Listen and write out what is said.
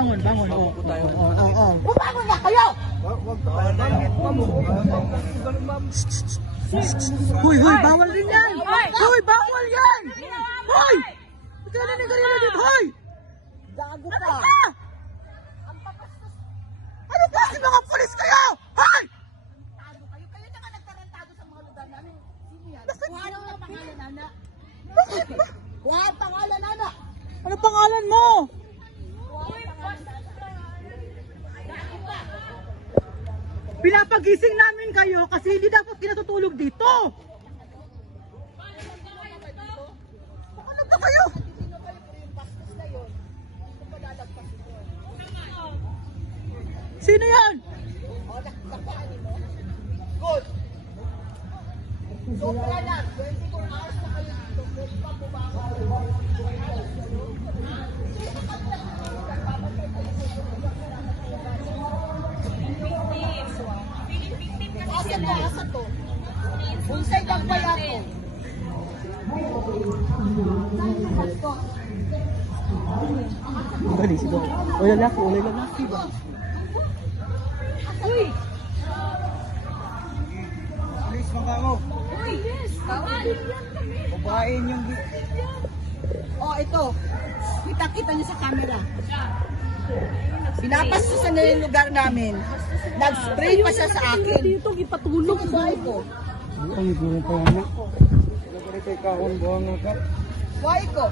bangon. Oo. Bumangon na kayo! Hoy, bawal rin yan! Hoy, bawal yan! Hoy! Ikaw na nagalila dito, hoy! Gago Ano ka! ba? Ano ba si mga pulis kayo? Hoy! Kayo na nga nagtarantado sa mga lugar namin. Sino yan? Kuha lang ang pangalan, Nana. Bakit ba? Kuha ang pangalan, Nana. Ano pangalan mo? Pinapagising namin kayo kasi hindi dapat kinatutulog dito. Ano ba kayo? Sino yan? Good. So, kaya lang, 24 hours na kayo dito. Pwede pa bumangon. Asa to? Bunsay kang pala to. Bali, sigo. O lalaki. Uy! Please, magkano? Uy! Yes! Bawal! Babain yung... Oh, ito. Kita niyo sa camera. Pinapastusan na yung lugar namin. Nag-spray pa siya sa akin. Dito, ipatulog. Buhay ko. Ang gulo pa yan. Wala pa rin kay kahon buwang ka. Buhay ko.